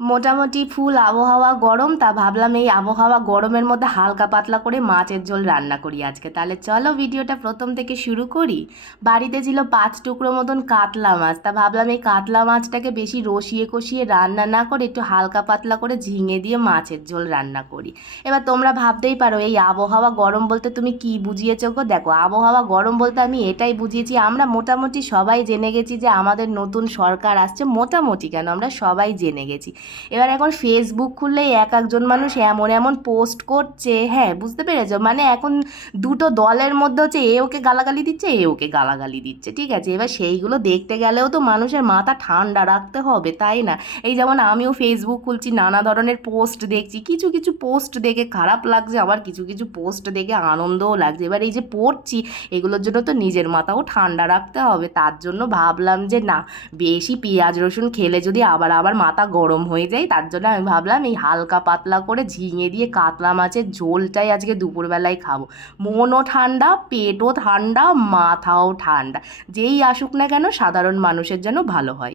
মোটামুটি ফুল আবহাওয়া গরম, তা ভাবলাম এই আবহাওয়া গরমের মধ্যে হালকা পাতলা করে মাছের ঝোল রান্না করি আজকে। তাহলে চলো ভিডিওটা প্রথম থেকে শুরু করি। বাড়িতে ছিল 5 টুকরো মতন কাতলা মাছ, তা ভাবলাম এই কাতলা মাছটাকে বেশি রসিয়ে কষিয়ে রান্না না করে একটু হালকা পাতলা করে ঝিঙে দিয়ে মাছের ঝোল রান্না করি। এবার তোমরা ভাবতেই পারো এই আবহাওয়া গরম বলতে তুমি কি বুঝিয়েছো গো। দেখো, আবহাওয়া গরম বলতে আমি এটাই বুঝিয়েছি, আমরা মোটামুটি সবাই জেনে গেছি যে আমাদের নতুন সরকার আসছে। মোটামুটি কেন, আমরা সবাই জেনে গেছি। এবার এখন ফেসবুক খুললেই এক একজন মানুষ এমন এমন পোস্ট করছে, হ্যাঁ বুঝতে পেরেছো, মানে এখন দুটো দলের মধ্যে হচ্ছে এ ওকে গালাগালি দিচ্ছে, এ ওকে গালাগালি দিচ্ছে, ঠিক আছে। এবার সেইগুলো দেখতে গেলেও তো মানুষের মাথা ঠান্ডা রাখতে হবে, তাই না? এই যেমন আমিও ফেসবুক খুলছি, নানা ধরনের পোস্ট দেখছি, কিছু কিছু পোস্ট দেখে খারাপ লাগছে, আবার কিছু কিছু পোস্ট দেখে আনন্দও লাগছে। এবার এই যে পড়ছি, এগুলোর জন্য তো নিজের মাথাও ঠান্ডা রাখতে হবে, তার জন্য ভাবলাম যে না, বেশি পেঁয়াজ রসুন খেলে যদি আবার আবার মাথা গরম হয়ে যায়, তার জন্য আমি ভাবলাম এই হালকা পাতলা করে ঝিঙে দিয়ে কাতলা মাছের ঝোলটাই আজকে দুপুরবেলায় খাবো। মনও ঠান্ডা, পেটও ঠান্ডা, মাথাও ঠান্ডা, যেই আসুক না কেন সাধারণ মানুষের যেন ভালো হয়।